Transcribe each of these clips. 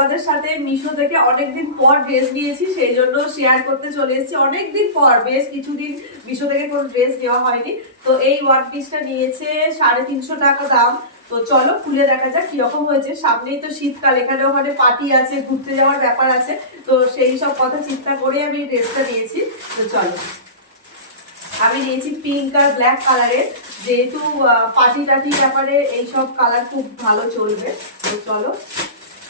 তোমাদের সাথে মিশো থেকে অনেকদিন পর ড্রেস নিয়েছি, সেই জন্য শেয়ার করতে চলে এসেছি। অনেকদিন পর, বেশ কিছুদিন মিশো থেকে কোনো ড্রেস নেওয়া হয়নি। তো এই ওয়ান পিসটা নিয়েছে 350 টাকা দাম। তো চলো খুলে দেখা যাক কিরকম হয়েছে। সামনেই তো শীতকাল, এখানে ওখানে পার্টি আছে, ঘুরতে যাওয়ার ব্যাপার আছে, তো সেই সব কথা চিন্তা করে আমি এই ড্রেসটা নিয়েছি। তো চলো, আমি নিয়েছি পিঙ্ক আর ব্ল্যাক কালারের, যেহেতু পার্টি টাটির ব্যাপারে এইসব কালার খুব ভালো চলবে। তো চলো,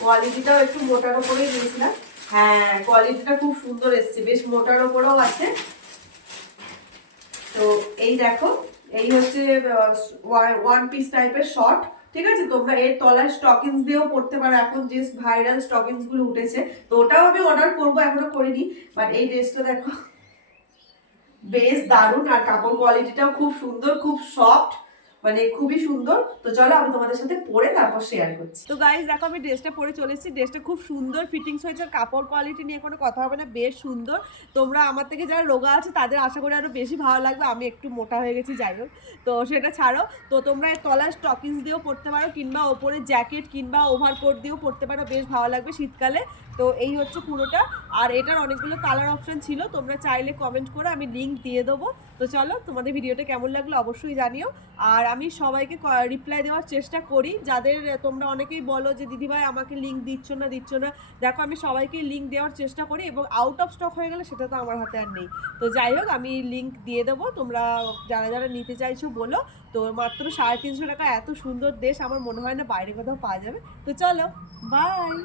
কোয়ালিটিটাও একটু মোটার ওপরেই নিয়েছিলাম। হ্যাঁ, কোয়ালিটিটা খুব সুন্দর এসছে, বেশ মোটার ওপরেও আছে। তো এই দেখো, এই হচ্ছে ওয়ান পিস টাইপের শর্ট। ঠিক আছে, তোমরা এর তলায় স্টকিংস দিয়েও পড়তে পারো, এখন যে ভাইরাল স্টকিংস গুলো উঠেছে, তো ওটাও আমি অর্ডার করবো, এখনো করিনি। বাট এই ড্রেসটা দেখো, বেশ দারুণ, আর কাপড় কোয়ালিটিটাও খুব সুন্দর, খুব সফট, মানে খুবই সুন্দর। তো চলো আমি তোমাদের সাথে পরে তারপর শেয়ার করছি। তো গাইস দেখো, আমি ড্রেসটা পরে চলে এসেছি। ড্রেসটা খুব সুন্দর ফিটিংস হয়েছে, আর কাপড় কোয়ালিটি নিয়ে কোনো কথা হবে না, বেশ সুন্দর। তোমরা আমার থেকে যারা রোগা আছে তাদের আশা করি আরো বেশি ভালো লাগবে। আমি একটু মোটা হয়ে গেছি, যাই হোক, তো সেটা ছাড়ো। তো তোমরা এর তলায় স্টকিংস দিয়েও পরতে পারো, কিংবা ওপরে জ্যাকেট কিংবা ওভারকোট দিয়েও পরতে পারো, বেশ ভালো লাগবে শীতকালে। তো এই হচ্ছে পুরোটা। আর এটার অনেকগুলো কালার অপশন ছিল, তোমরা চাইলে কমেন্ট করে, আমি লিঙ্ক দিয়ে দেবো। তো চলো, তোমাদের ভিডিওটা কেমন লাগলো অবশ্যই জানিও। আর আমি সবাইকে রিপ্লাই দেওয়ার চেষ্টা করি, যাদের তোমরা অনেকেই বলো যে দিদিভাই আমাকে লিঙ্ক দিচ্ছ না। দেখো, আমি সবাইকে লিঙ্ক দেওয়ার চেষ্টা করি, এবং আউট অফ স্টক হয়ে গেলে সেটা তো আমার হাতে আর নেই। তো যাই হোক, আমি লিঙ্ক দিয়ে দেবো, তোমরা যারা যারা নিতে চাইছো বলো। তো মাত্র 350 টাকা এত সুন্দর ড্রেস আমার মনে হয় না বাইরে কোথাও পাওয়া যাবে। তো চলো, বাই।